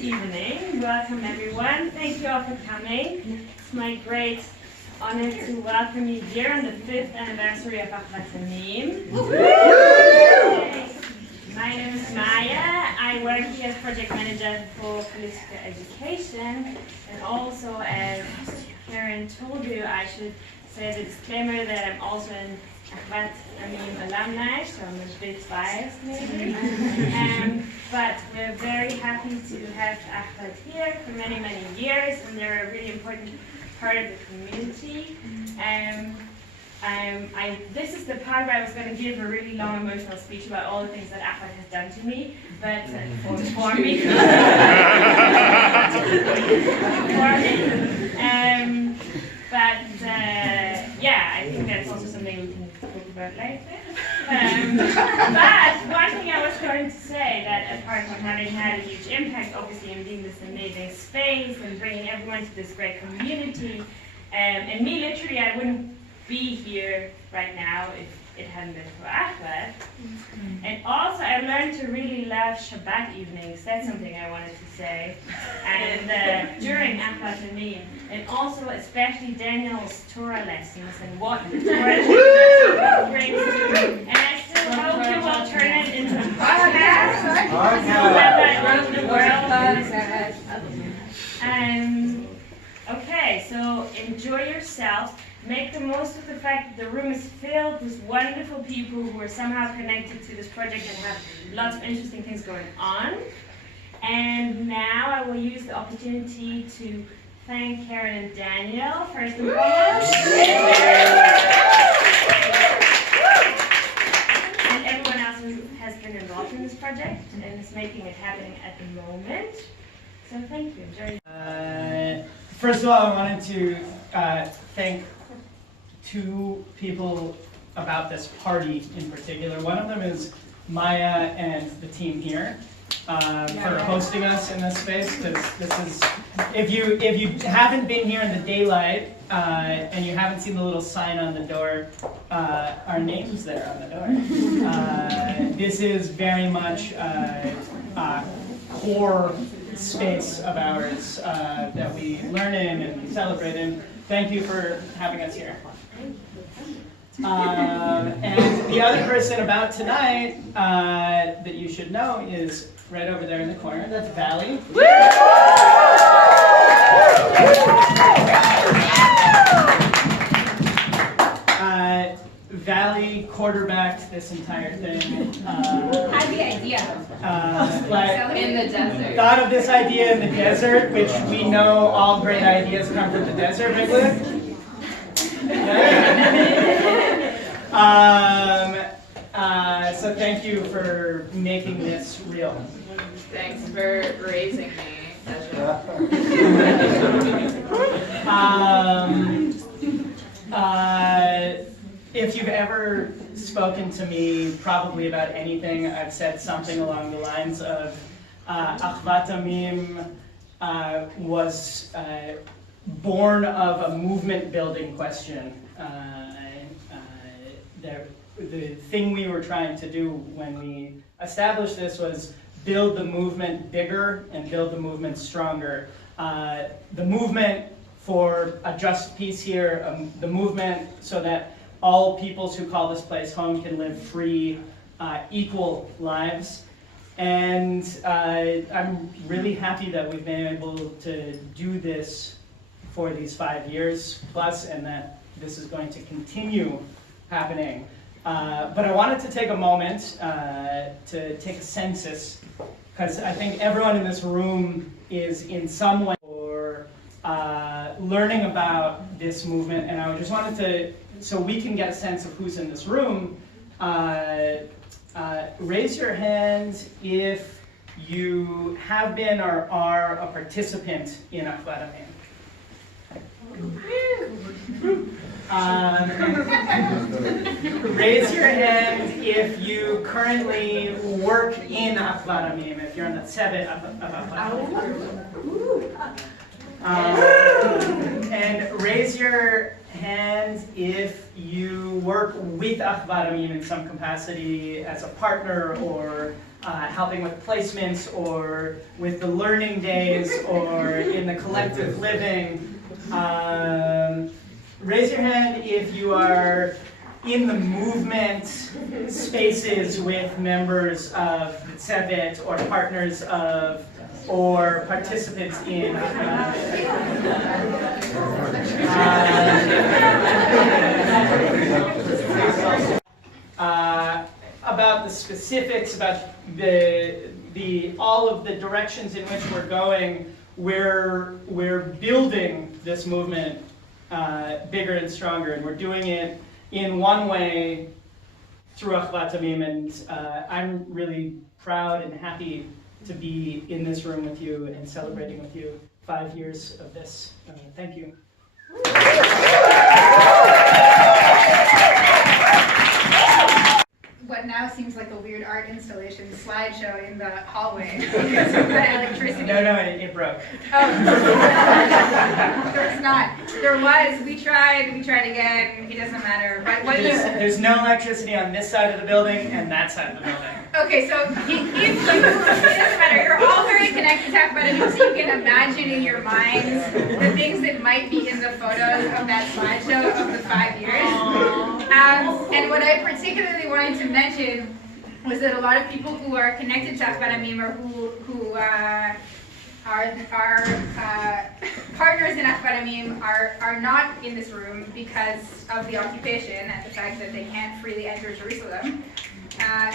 evening. Welcome everyone. Thank you all for coming. It's my great honor to welcome you here on the 5th anniversary of Achvat Amim. My name is Maya. I work here as project manager for political education, and also, as Karen told you, I should say the disclaimer that I'm also an Achvat Amim alumni, so I'm a bit biased maybe. But we're very happy to have Achvat here for many, many years, and they're a really important part of the community. This is the part where I was going to give a really long emotional speech about all the things that Achvat has done to me, but for me. Yeah, I think that's also something we can talk about later. But one thing I was going to say, that apart from having had a huge impact, obviously, in being this amazing space and bringing everyone to this great community, and me, literally, I wouldn't be here right now if it hadn't been for Achvat. And also, I learned to really love Shabbat evenings. That's something I wanted to say. And during Achvat Amim, and also especially Daniel's Torah lessons and what the Torah brings to. And I still hope you will turn it into a podcast. Around the world. Okay, so enjoy yourselves. Make the most of the fact that the room is filled with wonderful people who are somehow connected to this project and have lots of interesting things going on. And now I will use the opportunity to thank Karen and Daniel, first and foremost. And everyone else who has been involved in this project and is making it happening at the moment. So thank you. Enjoy. First of all, I wanted to thank two people about this party in particular. One of them is Maya and the team here for hosting us in this space. Because this is, if you haven't been here in the daylight and you haven't seen the little sign on the door, our name's there on the door. This is very much a core space of ours that we learn in and celebrate in. Thank you for having us here. And the other person about tonight that you should know is right over there in the corner. That's Valley. Valley quarterbacked this entire thing. Had the idea. In the desert. Thought of this idea in the desert, which we know all great ideas come from the desert, right? So thank you for making this real. Thanks for raising me. If you've ever spoken to me probably about anything, I've said something along the lines of Achvat Amim was born of a movement building question. The thing we were trying to do when we established this was build the movement bigger and build the movement stronger. The movement for a just peace here, the movement so that all peoples who call this place home can live free, equal lives. And I'm really happy that we've been able to do this for these 5 years plus, and that this is going to continue happening. But I wanted to take a moment to take a census, because I think everyone in this room is in some way or learning about this movement, and I just wanted to, so we can get a sense of who's in this room, raise your hand if you have been or are a participant in Achvat Amim. Raise your hand if you currently work in Achvat Amim, if you're on the Tzebet of Achvat Amim. And raise your hand if you work with Achvat Amim in some capacity as a partner or helping with placements or with the learning days or in the collective living. Raise your hand if you are in the movement spaces with members of the Tsevet or partners of or participants in about the specifics, about the all of the directions in which we're going. We're building this movement bigger and stronger, and we're doing it in one way through Achvat Amim, and I'm really proud and happy to be in this room with you and celebrating with you 5 years of this. Thank you. What now seems like a weird art installation slideshow in the hallway because of the electricity. No, it broke. Oh. There's not. There was. We tried again. It doesn't matter. But what There's no electricity on this side of the building and that side of the building. Okay, so it doesn't matter. You're all very connected to Achvat Amim, so you can imagine in your minds the things that might be in the photos of that slideshow of the 5 years. And what I particularly wanted to mention was that a lot of people who are connected to Achvat Amim or who are partners in Achvat Amim are not in this room because of the occupation and the fact that they can't freely enter Jerusalem.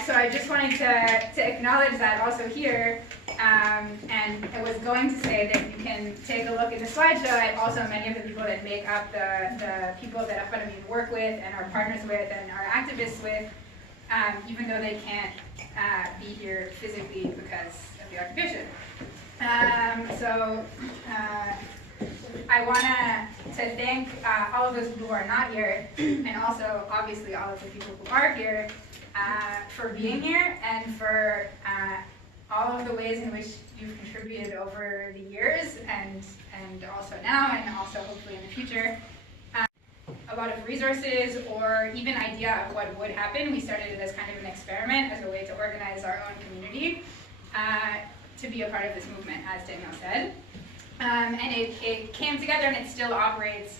So I just wanted to acknowledge that also here, and I was going to say that you can take a look at the slideshow at also many of the people that make up the people that Achvat Amim work with and are partners with and are activists with, even though they can't be here physically because of the occupation. I want to thank all of those people who are not here, and also obviously all of the people who are here, for being here and for all of the ways in which you've contributed over the years and also now and also hopefully in the future. A lot of resources or even idea of what would happen. We started it as kind of an experiment, as a way to organize our own community, to be a part of this movement, as Daniel said. And it came together and it still operates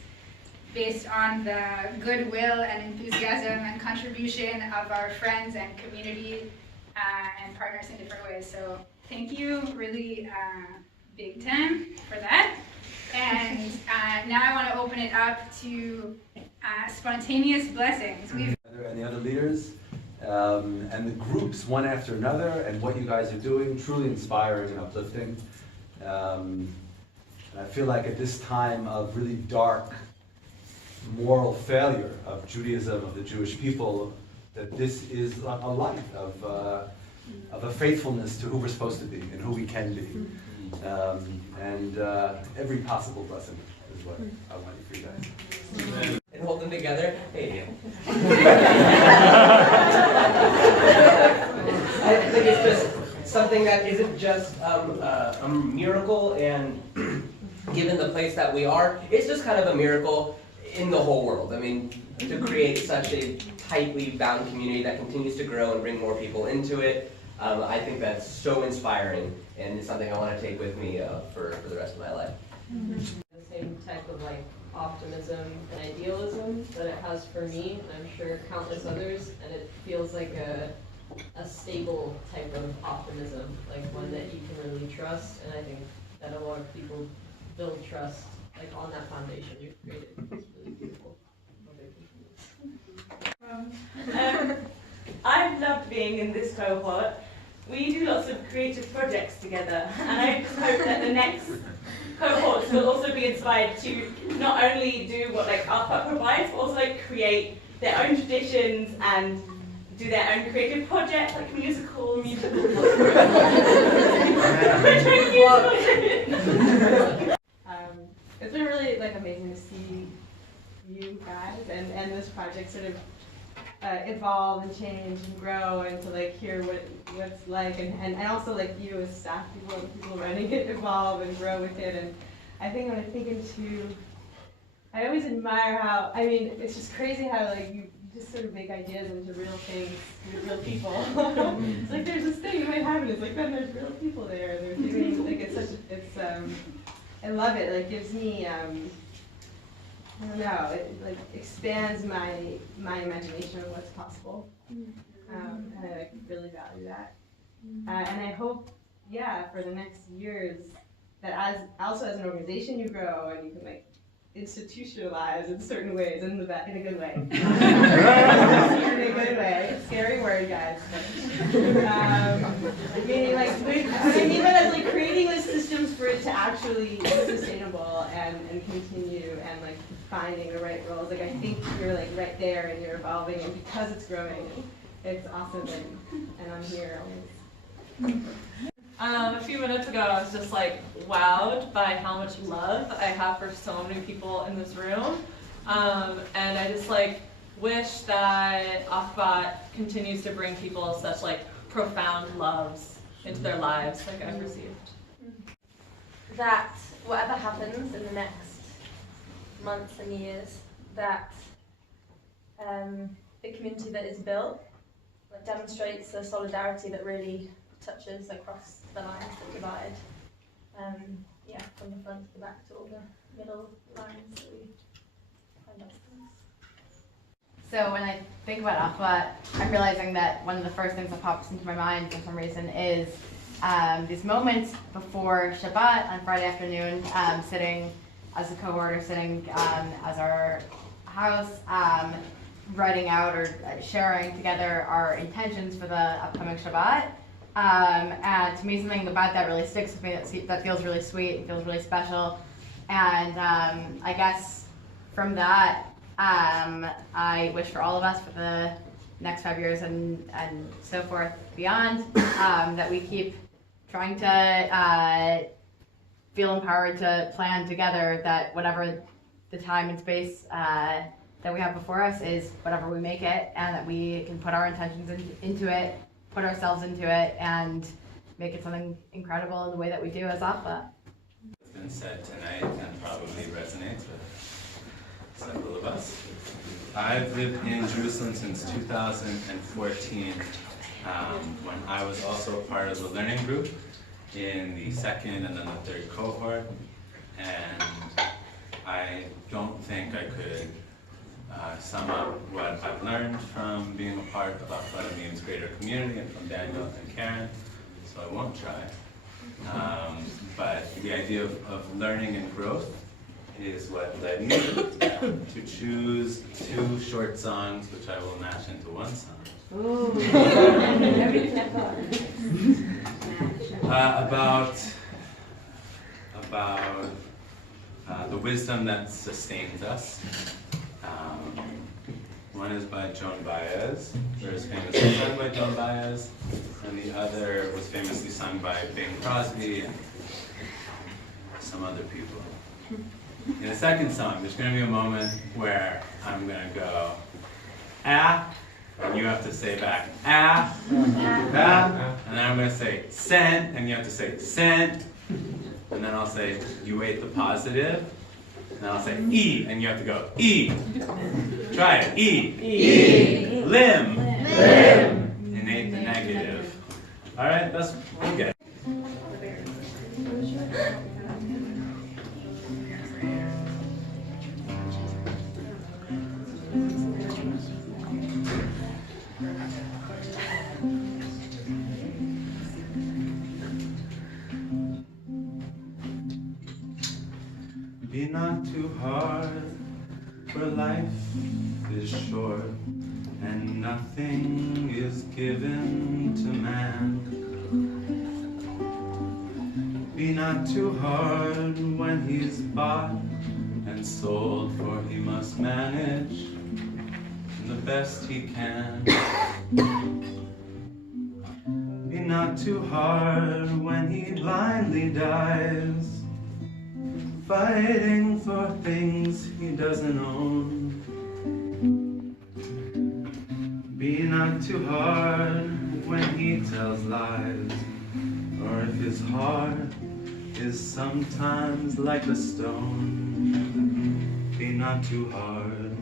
based on the goodwill and enthusiasm and contribution of our friends and community and partners in different ways. So thank you, really big time for that. And now I want to open it up to spontaneous blessings. And the other leaders, and the groups one after another, and what you guys are doing, truly inspiring and uplifting. And I feel like at this time of really dark moral failure of Judaism, of the Jewish people, that this is a light of a faithfulness to who we're supposed to be and who we can be. And every possible blessing is what I want you for you guys. And hold them together. Hey, I think it's just something that isn't just a miracle, and given the place that we are, it's just kind of a miracle in the whole world. I mean, to create such a tightly bound community that continues to grow and bring more people into it, I think that's so inspiring, and it's something I want to take with me for the rest of my life. The same type of optimism and idealism that it has for me, and I'm sure countless others, and it feels like a stable type of optimism, like one that you can really trust, and I think that a lot of people build trust on that foundation you've created. It's really beautiful. I've loved being in this cohort. We do lots of creative projects together, and I just hope that the next cohorts will also be inspired to not only do what Achvat provides, but also create their own traditions and do their own creative projects, like musicals. It's been really amazing to see you guys and this project sort of evolve and change and grow, and to hear what's like, and also you as staff people and people running it evolve and grow with it. And I think when I think into, I always admire how, it's just crazy how you just sort of make ideas into real things with real people. It's like there's this thing you might have, and it's like then there's real people there, and they're doing like I love it. Like gives me I don't know. It like expands my imagination of what's possible, and I like really value that. And I hope, yeah, for the next years that as an organization you grow and you can like institutionalize in certain ways in a good way. In a good way. Scary word, guys. Meaning like what I mean by that is like creating the systems for it to actually be sustainable and continue and like finding the right roles. Like I think you're like right there and you're evolving, and because it's growing, it's awesome, and I'm here always. A few minutes ago, I was just like wowed by how much love I have for so many people in this room, and I just like wish that Achvat continues to bring people such like profound loves into their lives like I've received. That whatever happens in the next months and years, that the community that is built demonstrates a solidarity that really touches across the lines that divide. Yeah, from the front to the back to all the middle lines that we find ourselves. So when I think about Achvat, I'm realizing that one of the first things that pops into my mind for some reason is these moments before Shabbat on Friday afternoon, sitting as a cohort or sitting as our house, writing out or sharing together our intentions for the upcoming Shabbat. And to me, something about that really sticks with me, that feels really sweet and feels really special. And I guess from that, I wish for all of us for the next 5 years and so forth beyond, that we keep trying to feel empowered to plan together, that whatever the time and space that we have before us is whatever we make it, and that we can put our intentions into it, put ourselves into it, and make it something incredible in the way that we do as Achvat. What's been said tonight and probably resonates with several of us. I've lived in Jerusalem since 2014, when I was also a part of the learning group in the second and then the third cohort, and I don't think I could sum up what I've learned from being a part of Achvat Amim's greater community and from Daniel and Karen, so I won't try. But the idea of learning and growth is what led me to choose 2 short songs, which I will mash into one song. About the wisdom that sustains us. One is by Joan Baez, or is famously sung by Joan Baez, and the other was famously sung by Bing Crosby and some other people. In the second song, there's going to be a moment where I'm going to go, ah, and you have to say back, ah, ah, and then I'm going to say, sent, and you have to say, sent, and then I'll say, you wait the positive, and then I'll say, E, and you have to go, E. Try it, E. E. Limb. Limb. Innate the negative. All right, that's okay. Be not too hard, for life is short, and nothing is given to man. Be not too hard when he's bought and sold, for he must manage the best he can. Be not too hard when he blindly dies, fighting for things he doesn't own. Be not too hard when he tells lies, or if his heart is sometimes like a stone. Be not too hard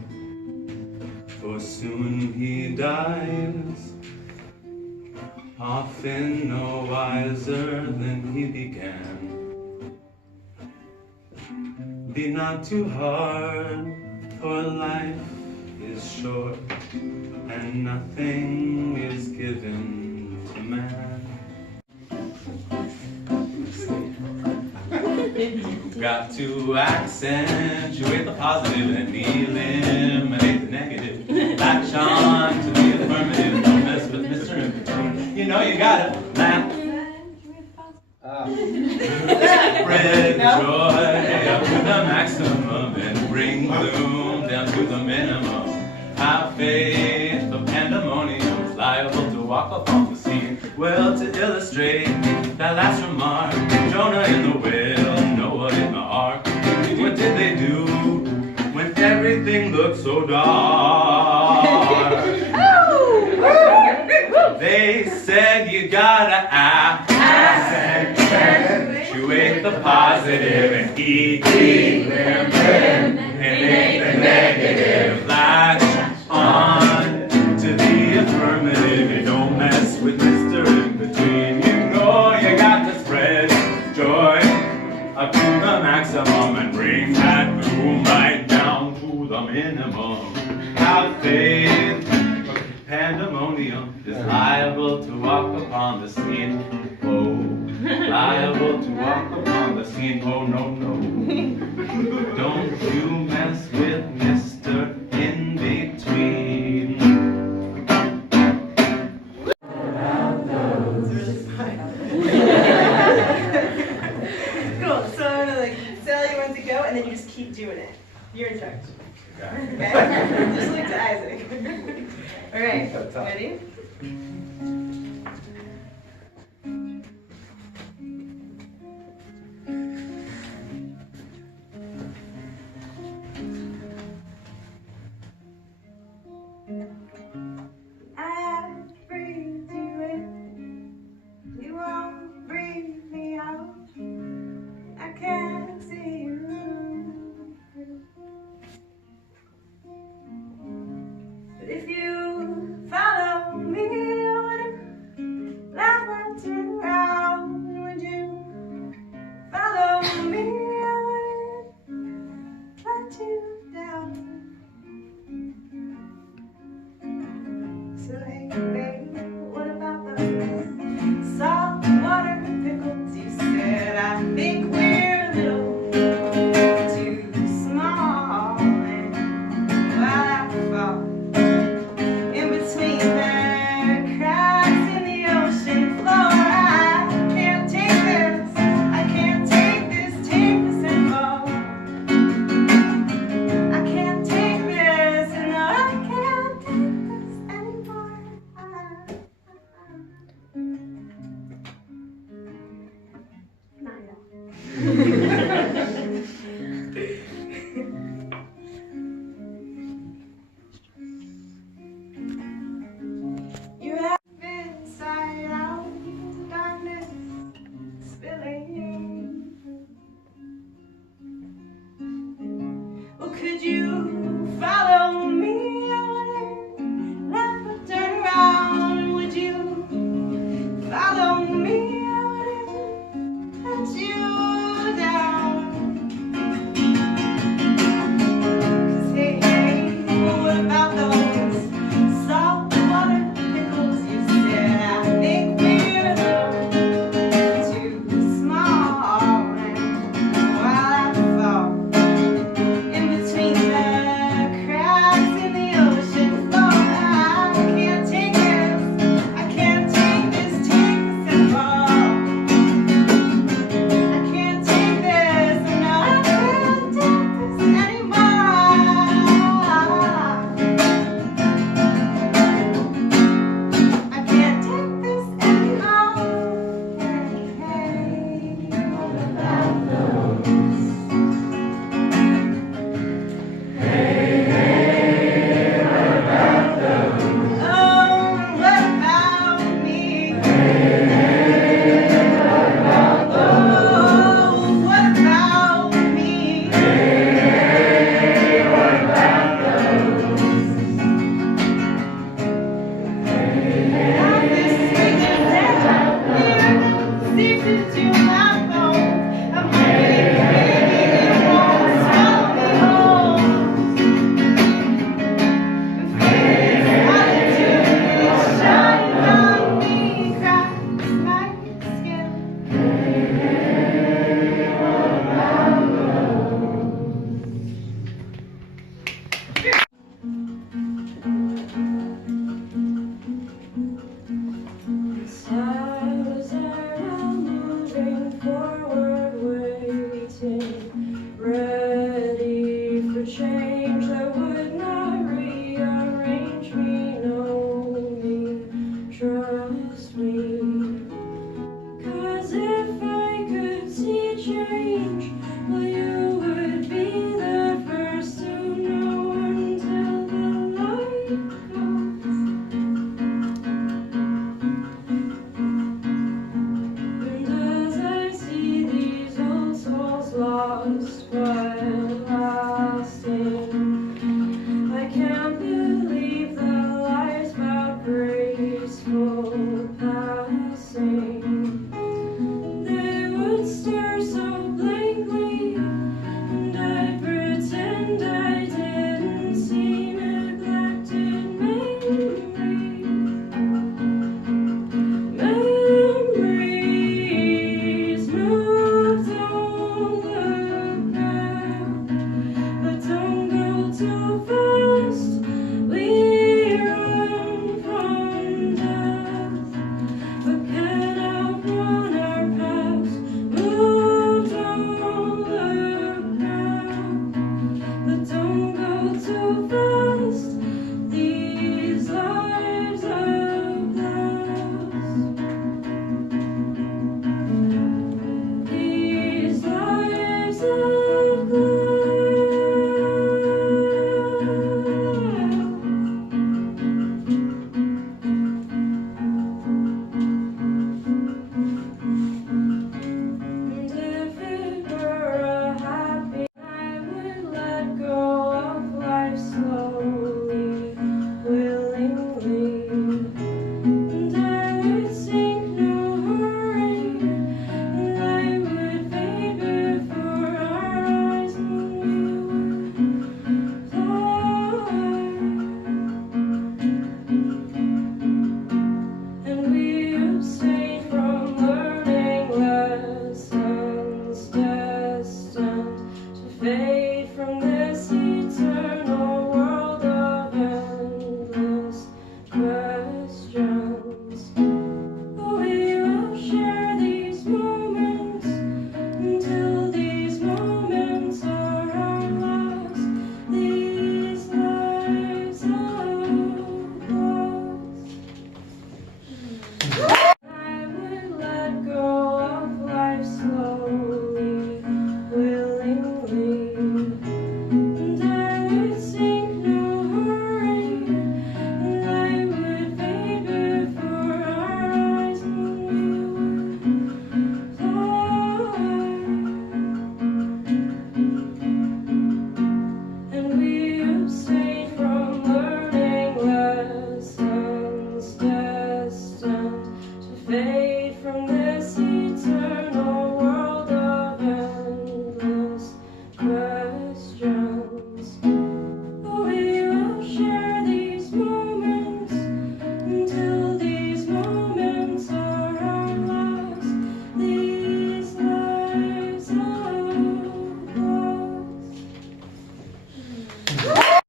for soon he dies, often no wiser than he began. Be not too hard, for life is short, and nothing is given to man. You've got to accentuate the positive and eliminate the negative. Latch on to the affirmative, don't mess with Mr. In Between. You know you gotta laugh. Spread the joy up to the maximum and bring gloom down to the minimum. Have faith, the pandemonium is liable to walk upon the scene. Well, to illustrate that last remark, Jonah in the whale, Noah in the ark. What did they do when everything looked so dark? They said you gotta accentuate the positive and eliminate the negative. Latch on to the affirmative. You don't mess with Mr. In Between. You know you got to spread joy up to the maximum and bring that gloom right down to the minimum. Have faith. Pandemonium is liable to walk upon the scene. Oh, liable to walk upon the scene. Oh, no, no. Don't you mess with Mr. In Between. Cool, so I'm gonna tell you when to go, and then you just keep doing it. You're in charge. Okay? Just look to Isaac. All right, ready? I breathe you in, you won't breathe me out. I can't see you. But if you follow me, wouldn't laugh and turn around. Would you follow me? I wouldn't let you down. So hey, baby, what about those salt water pickles? You said I think we're a little too small, and while I fall in between the cracks in the ocean floor, I can't take this. I can't take this. Take this anymore. I can't take this. No, I can't take this anymore. Not You have been inside out, darkness spilling. Well, could you follow me? I wouldn't laugh or turn around. Would you follow me? I wouldn't let you down. change.